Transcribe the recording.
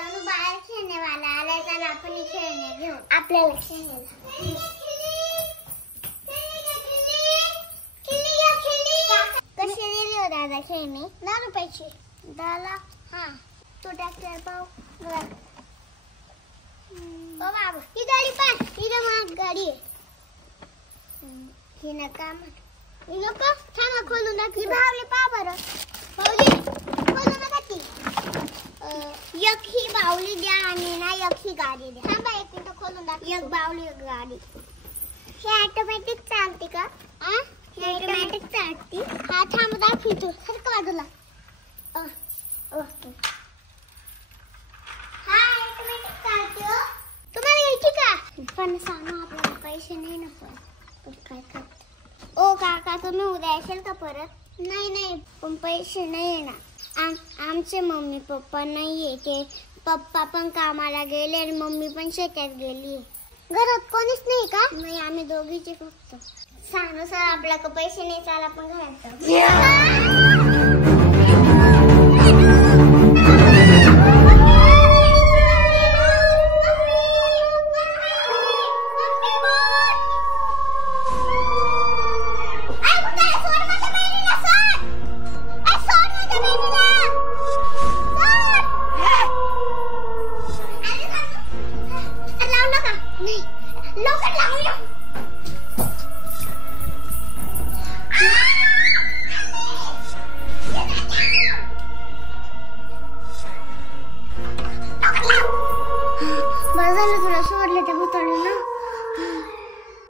सानू बाहेर खेळणेवाला आलाय, चला आपण खेळणे घेऊ आपल्याला खेळायला. कशी दिली हो दादा खेळणे? 10 रुपयाची. 10 हा. तो ट्रॅक्टर पाव बाबा ही गाडी पाह, ही माझी गाडी आहे. ही नका ही नको, थांबा खोलून दाखव. भावली पा बरं, भावली खोलू नका ती. एक ही बावली द्या आणि ना एक ही गाडी द्या. थांबा एक मिनिट खोलून दाखव. एक बावली एक गाडी. ही ऑटोमॅटिक चालते का? ही ऑटोमॅटिक चालते. हा थांब दाखवतो, सरक बाजूला. हा ऑटोमॅटिक चालते. तुम्हाला यायची का? पण सांगा आपल्याला पैसे नाही नको. काय करत? ओ काका तुम्ही उद्या येशाल का परत? नाही पण पैसे नाही ना. आमचे मम्मी पप्पा नाहीये, ते पप्पा पण कामाला गेले आणि मम्मी पण शेतात गेली. घरात कोणीच नाही का? नाही, आम्ही दोघीचे फक्त. सांगू सर आपल्याकडे पैसे नाही, चाल आपण घरात जाऊ.